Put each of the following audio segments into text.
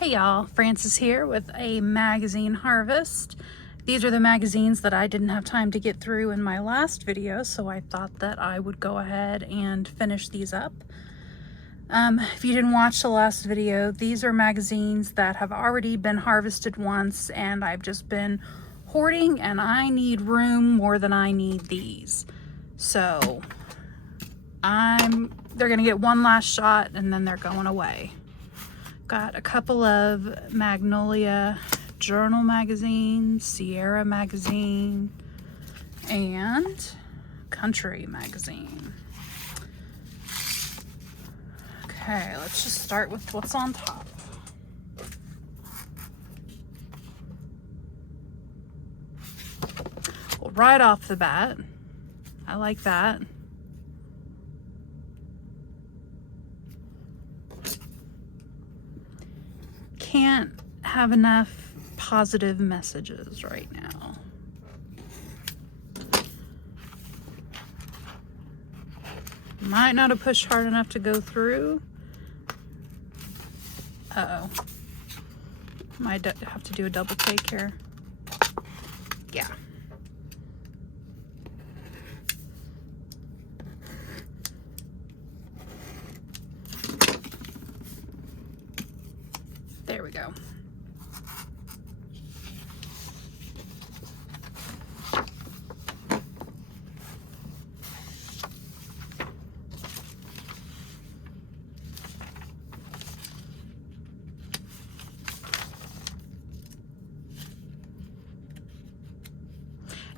Hey y'all, Frances here with a magazine harvest. These are the magazines that I didn't have time to get through in my last video, so I thought that I would go ahead and finish these up. If you didn't watch the last video, these are magazines that have already been harvested once and I've just been hoarding, and I need room more than I need these. So they're gonna get one last shot and then they're going away. Got a couple of Magnolia Journal magazines, Sierra magazine, and Country magazine. Okay, let's just start with what's on top. Well, right off the bat, I like that. Can't have enough positive messages right now. Might not have pushed hard enough to go through. Uh-oh. Might have to do a double take here. Yeah. There we go.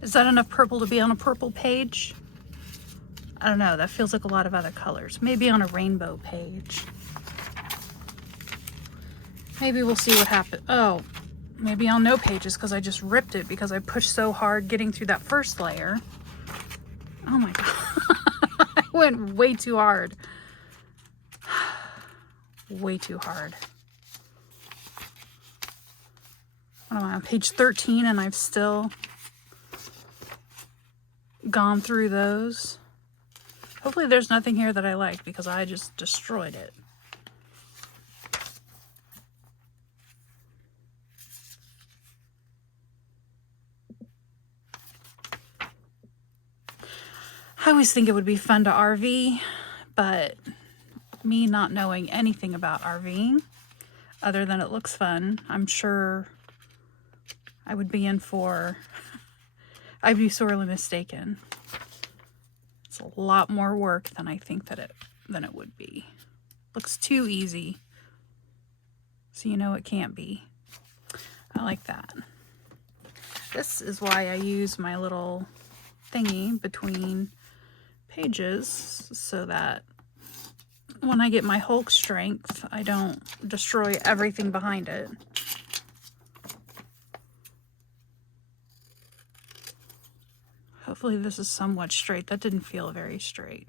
Is that enough purple to be on a purple page? I don't know, that feels like a lot of other colors. Maybe on a rainbow page. Maybe we'll see what happens. Oh, maybe on no pages because I just ripped it because I pushed so hard getting through that first layer. Oh my God. I went way too hard. Way too hard. What am I on page 13 and I've still gone through those? Hopefully there's nothing here that I like because I just destroyed it. I always think it would be fun to RV, but me not knowing anything about RVing, other than it looks fun, I'm sure I would be in for, I'd be sorely mistaken. It's a lot more work than I think that it would be. Looks too easy, so you know it can't be. I like that. This is why I use my little thingy between pages so that when I get my Hulk strength, I don't destroy everything behind it. Hopefully this is somewhat straight. That didn't feel very straight.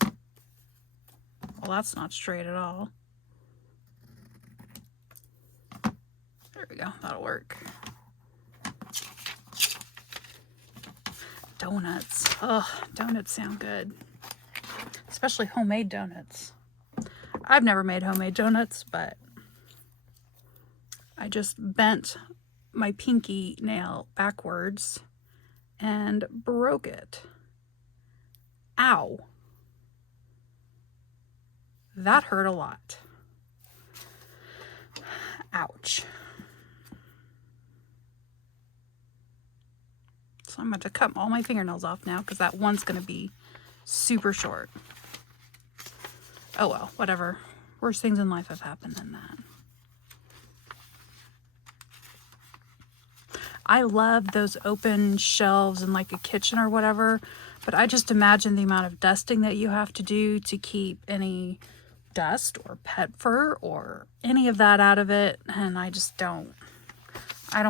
Well, that's not straight at all. There we go, that'll work. Donuts. Oh, donuts sound good. Especially homemade donuts. I've never made homemade donuts, but I just bent my pinky nail backwards and broke it. Ow. That hurt a lot. Ouch. So I'm going to cut all my fingernails off now because that one's going to be super short. Oh well, whatever. Worst things in life have happened than that. I love those open shelves in like a kitchen or whatever, but I just imagine the amount of dusting that you have to do to keep any dust or pet fur or any of that out of it, and I don't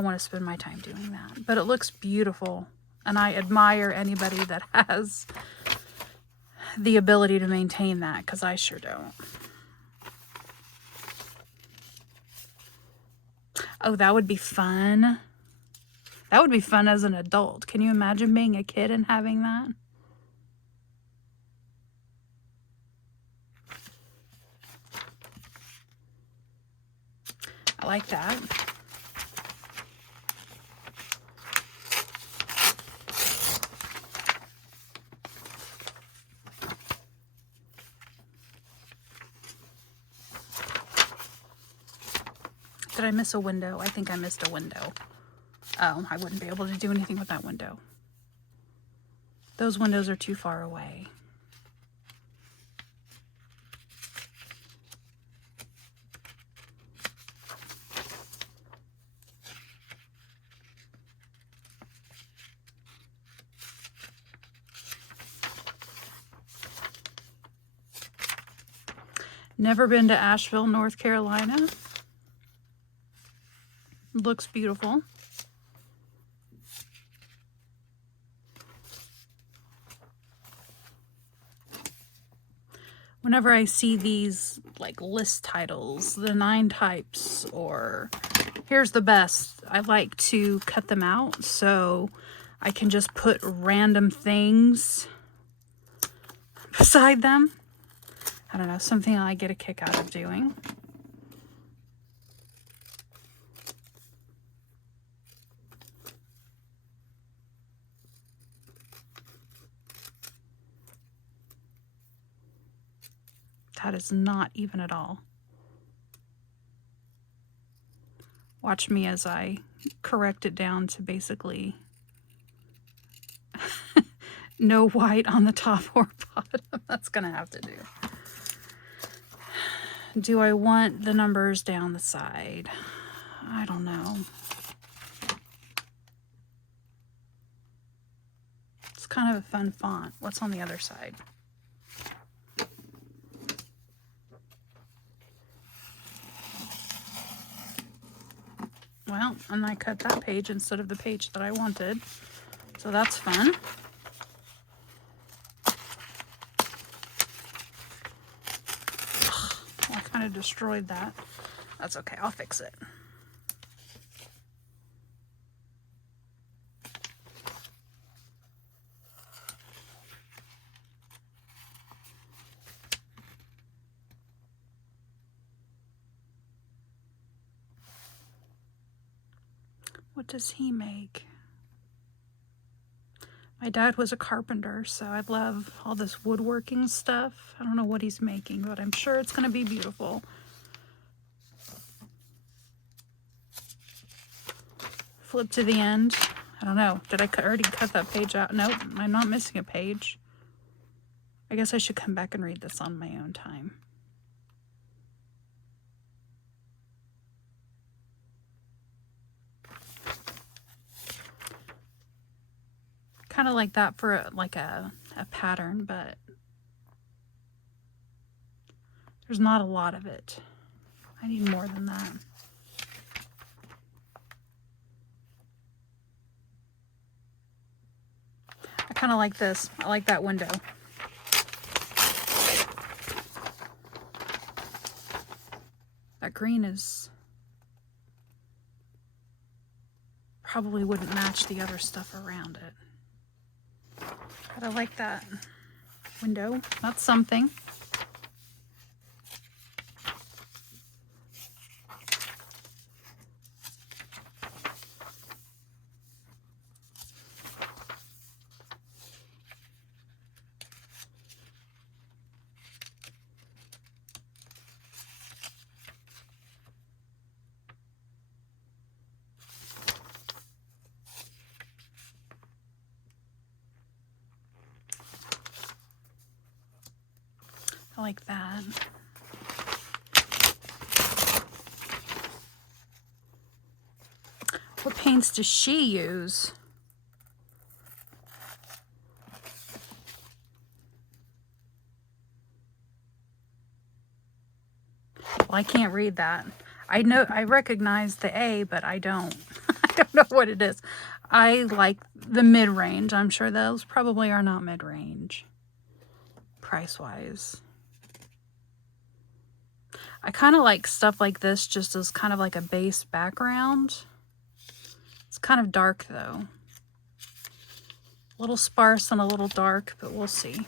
want to spend my time doing that. But it looks beautiful, and I admire anybody that has the ability to maintain that, because I sure don't. Oh, that would be fun. That would be fun as an adult. Can you imagine being a kid and having that? I like that. Did I miss a window? I think I missed a window. Oh, I wouldn't be able to do anything with that window. Those windows are too far away. Never been to Asheville, North Carolina. Looks beautiful. Whenever I see these like list titles, the 9 types, or here's the best, I like to cut them out so I can just put random things beside them. I don't know, something I get a kick out of doing. That is not even at all. Watch me as I correct it down to basically no white on the top or bottom. That's gonna have to do. Do I want the numbers down the side? I don't know. It's kind of a fun font. What's on the other side? Well, and I cut that page instead of the page that I wanted. So that's fun. I kind of destroyed that. That's okay, I'll fix it. What does he make? My dad was a carpenter, so I love all this woodworking stuff. I don't know what he's making, but I'm sure it's going to be beautiful. Flip to the end. I don't know. Did I already cut that page out? Nope, I'm not missing a page. I guess I should come back and read this on my own time. Kind of like that for a pattern, but there's not a lot of it. I need more than that. I kind of like this. I like that window. That green is probably wouldn't match the other stuff around it. But I like that window. That's something. I like that. What paints does she use? Well, I can't read that. I know, I recognize the A, but I don't. I don't know what it is. I like the mid-range. I'm sure those probably are not mid-range, price-wise. I kind of like stuff like this just as kind of like a base background. It's kind of dark though. A little sparse and a little dark, but we'll see.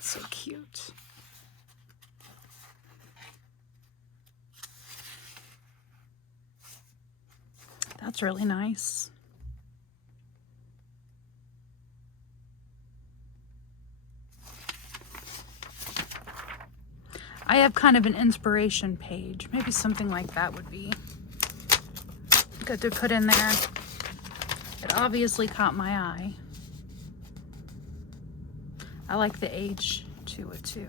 That's so cute. That's really nice. I have kind of an inspiration page. Maybe something like that would be good to put in there. It obviously caught my eye. I like the age to it too.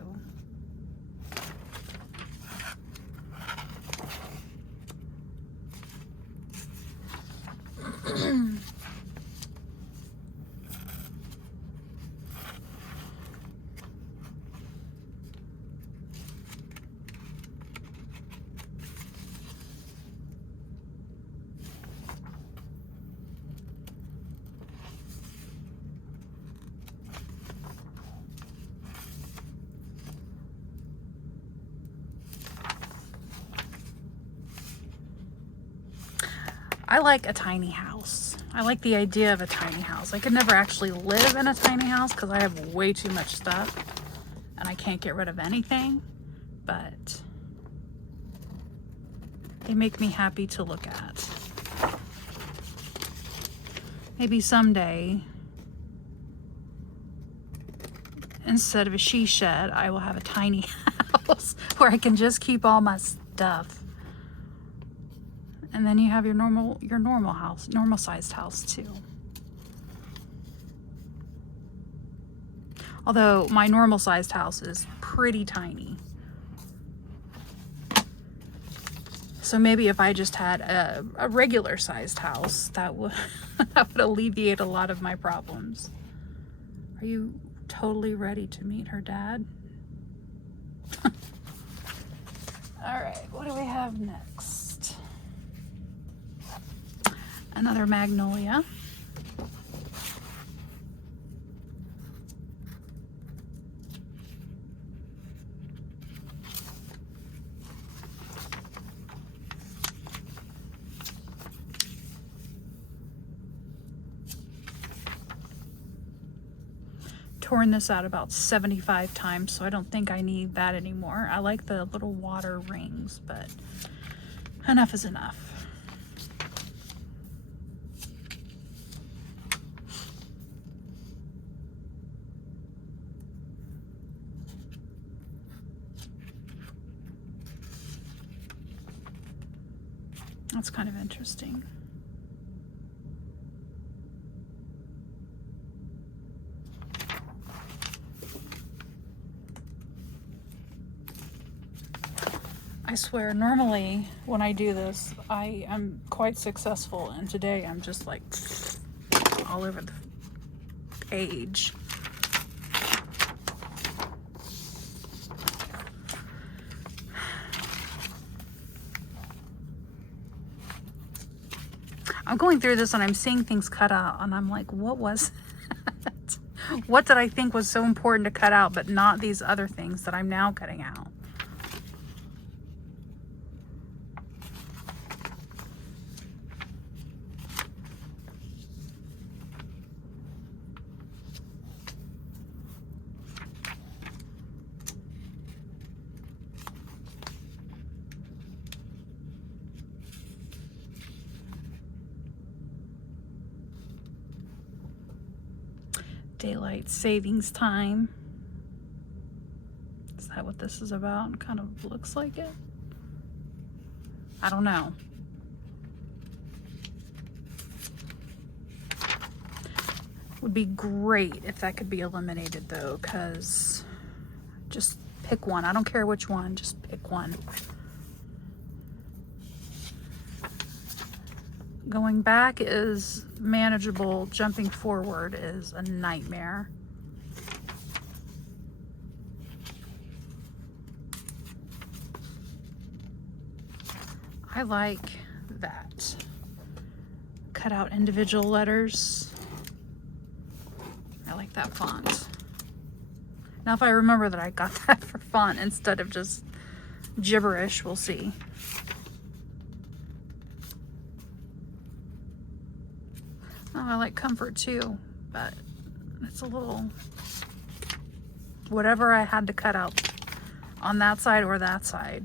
I like a tiny house. I like the idea of a tiny house. I could never actually live in a tiny house because I have way too much stuff and I can't get rid of anything, but they make me happy to look at. Maybe someday, instead of a she shed, I will have a tiny house where I can just keep all my stuff. And then you have your normal house, normal sized house too. Although my normal sized house is pretty tiny. So maybe if I just had a regular sized house, that would that would alleviate a lot of my problems. Are you totally ready to meet her dad? All right, what do we have next? Another magnolia. Torn this out about 75 times, so I don't think I need that anymore. I like the little water rings, but enough is enough. That's kind of interesting. I swear, normally when I do this, I am quite successful, and today I'm just like all over the page. I'm going through this and I'm seeing things cut out and I'm like, what was that? What did I think was so important to cut out, but not these other things that I'm now cutting out? Daylight savings time. Is that what this is about? Kind of looks like it. I don't know. Would be great if that could be eliminated though, because just pick one. I don't care which one, just pick one. Going back is manageable. Jumping forward is a nightmare. I like that. Cut out individual letters. I like that font. Now if I remember that I got that for font instead of just gibberish, we'll see. Oh, I like comfort too, but it's a little whatever I had to cut out on that side or that side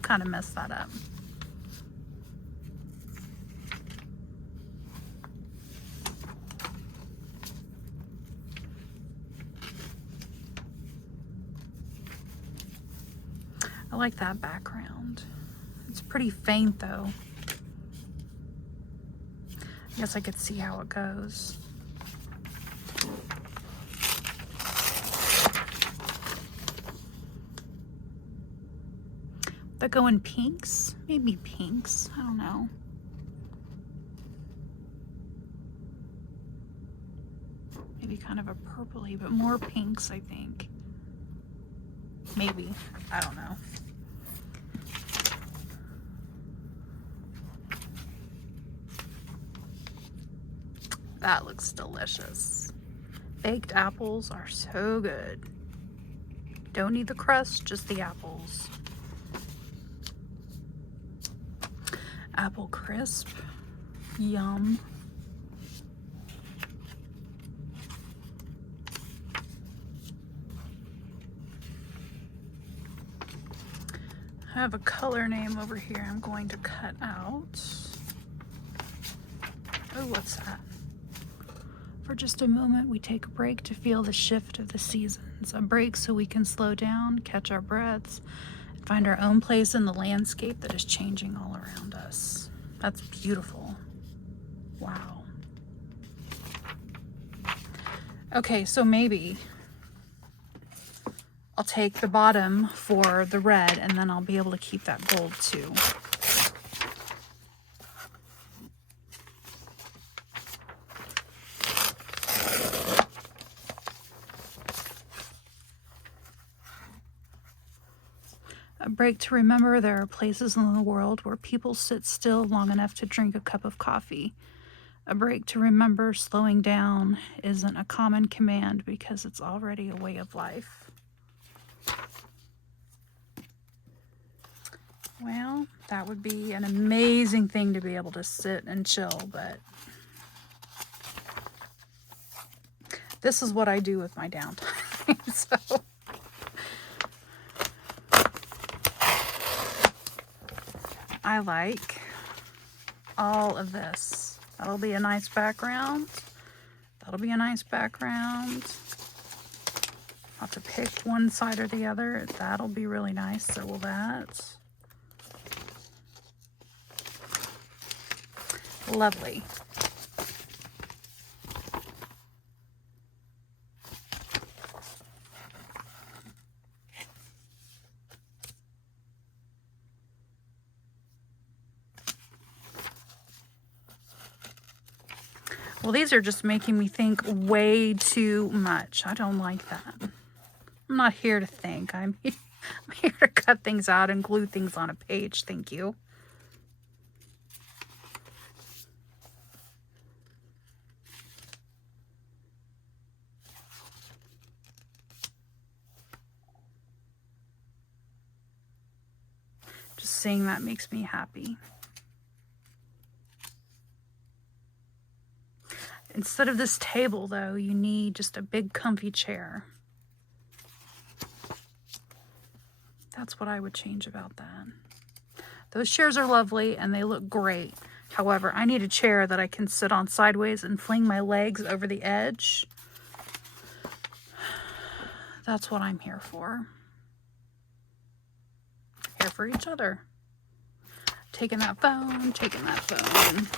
kind of messed that up. I like that background. It's pretty faint though. I guess I could see how it goes. They go in pinks? Maybe pinks. I don't know. Maybe kind of a purpley, but more pinks, I think. Maybe. I don't know. That looks delicious. Baked apples are so good. Don't need the crust, just the apples. Apple crisp. Yum. I have a color name over here I'm going to cut out. Oh, what's that? For just a moment, we take a break to feel the shift of the seasons. A break so we can slow down, catch our breaths, and find our own place in the landscape that is changing all around us. That's beautiful. Wow. Okay, so maybe I'll take the bottom for the red and then I'll be able to keep that gold too. A break to remember there are places in the world where people sit still long enough to drink a cup of coffee. A break to remember slowing down isn't a common command because it's already a way of life. Well, that would be an amazing thing to be able to sit and chill, but this is what I do with my downtime. So I like all of this. That'll be a nice background. That'll be a nice background. I'll have to pick one side or the other. That'll be really nice. So will that. Lovely. Well, these are just making me think way too much. I don't like that. I'm not here to think. I'm here to cut things out and glue things on a page. Thank you. Just seeing that makes me happy. Instead of this table, though, you need just a big comfy chair. That's what I would change about that. Those chairs are lovely and they look great. However, I need a chair that I can sit on sideways and fling my legs over the edge. That's what I'm here for. Here for each other. Taking that phone, taking that phone.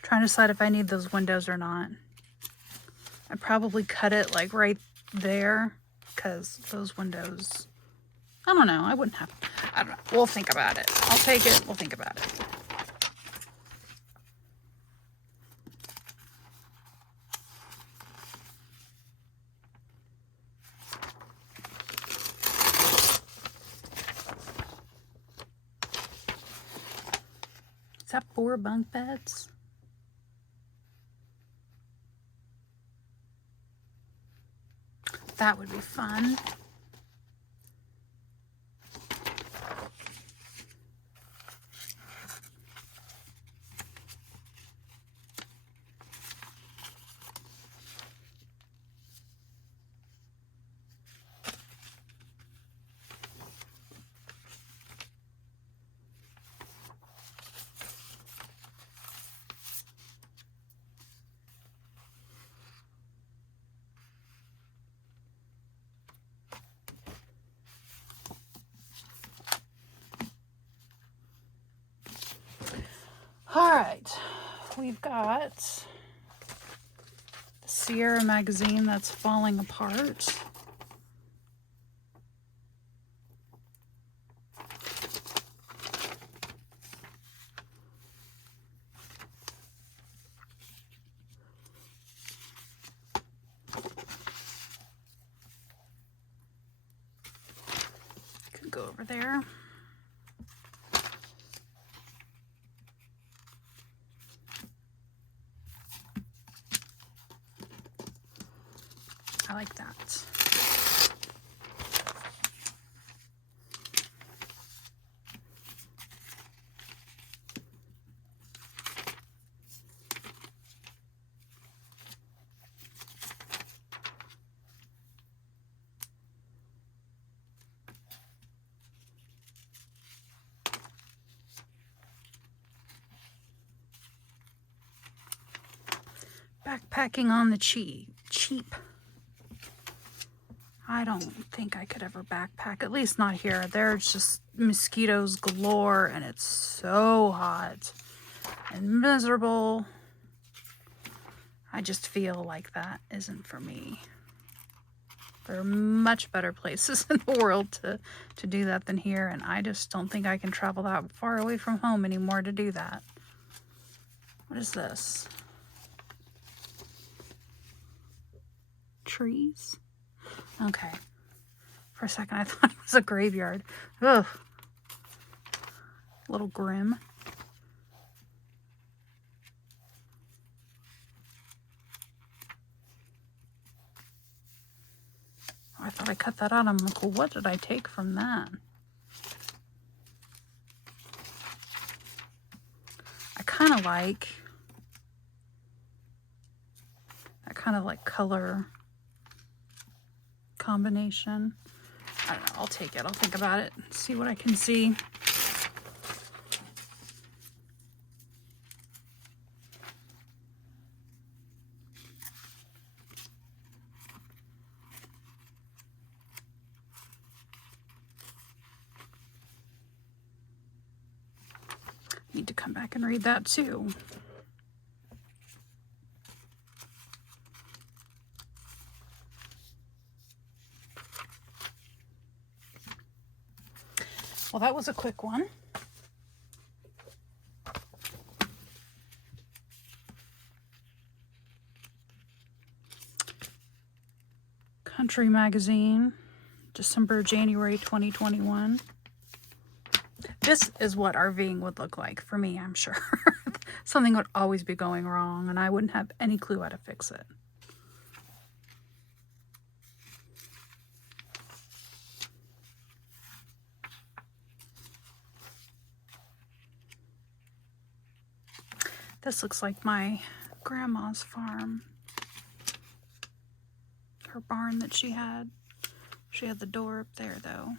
Trying to decide if I need those windows or not. I'd probably cut it like right there because those windows, I don't know. I wouldn't have, I don't know. We'll think about it. I'll take it. We'll think about it. Is that 4 bunk beds? That would be fun. All right, we've got the Sierra magazine that's falling apart. Could go over there. I like that. Backpacking on the cheap. I don't think I could ever backpack, at least not here. There's just mosquitoes galore and it's so hot and miserable. I just feel like that isn't for me. There are much better places in the world to do that than here, and I just don't think I can travel that far away from home anymore to do that. What is this? Trees? Okay. For a second I thought it was a graveyard. Ugh. A little grim. I thought I cut that out. I'm like, well, what did I take from that? I kind of like that kind of like color combination. I don't know. I'll take it. I'll think about it. See what I can see. Need to come back and read that too. Well, that was a quick one. Country Magazine, January 2021. This is what RVing would look like for me, I'm sure. Something would always be going wrong, and I wouldn't have any clue how to fix it. This looks like my grandma's farm. Her barn that she had. She had the door up there, though.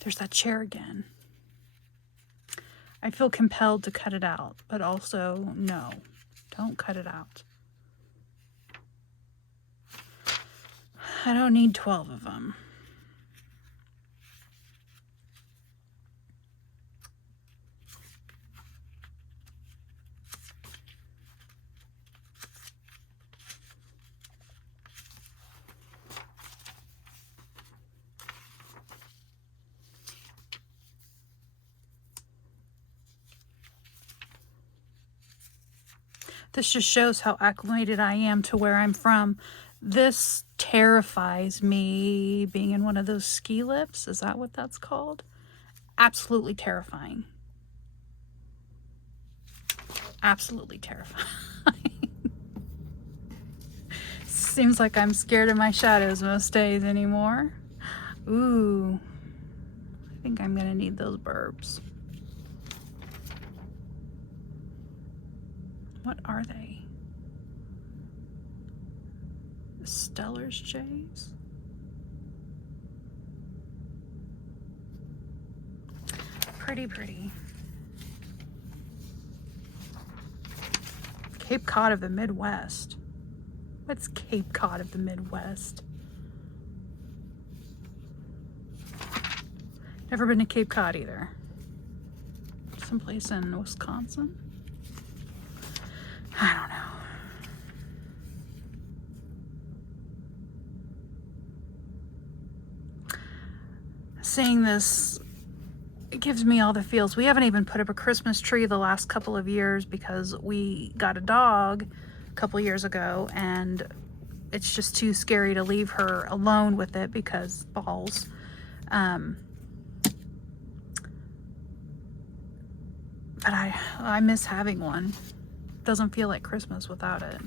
There's that chair again. I feel compelled to cut it out, but also no, don't cut it out. I don't need 12 of them. This just shows how acclimated I am to where I'm from. This terrifies me, being in one of those ski lifts. Is that what that's called? Absolutely terrifying. Absolutely terrifying. Seems like I'm scared of my shadows most days anymore. Ooh, I think I'm gonna need those burbs. What are they? Stellar's Jays? Pretty, pretty. Cape Cod of the Midwest. What's Cape Cod of the Midwest? Never been to Cape Cod either. Someplace in Wisconsin? I don't know. Seeing this, it gives me all the feels. We haven't even put up a Christmas tree the last couple of years because we got a dog a couple years ago, and it's just too scary to leave her alone with it because balls. But I miss having one. Doesn't feel like Christmas without it.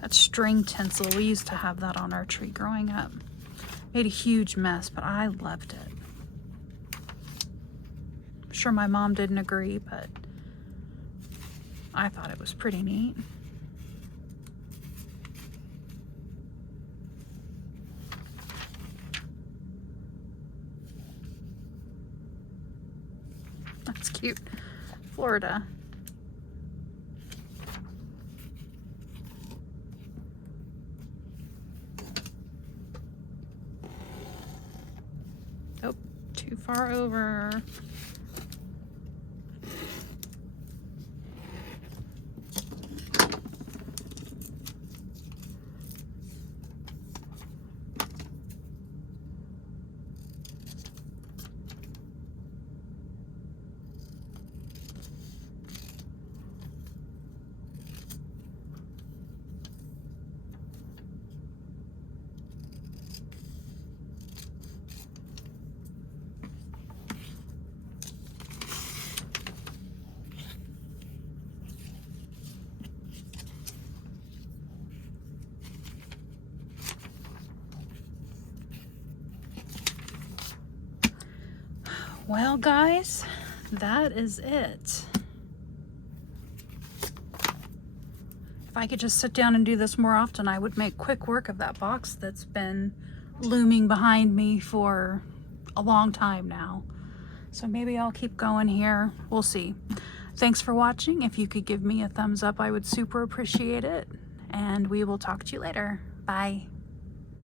That string tinsel, we used to have that on our tree growing up. Made a huge mess, but I loved it. I'm sure my mom didn't agree, but I thought it was pretty neat. That's cute. Florida. Oh, too far over. Well, guys, that is it. If I could just sit down and do this more often, I would make quick work of that box that's been looming behind me for a long time now. So maybe I'll keep going here. We'll see. Thanks for watching. If you could give me a thumbs up, I would super appreciate it. And we will talk to you later. Bye.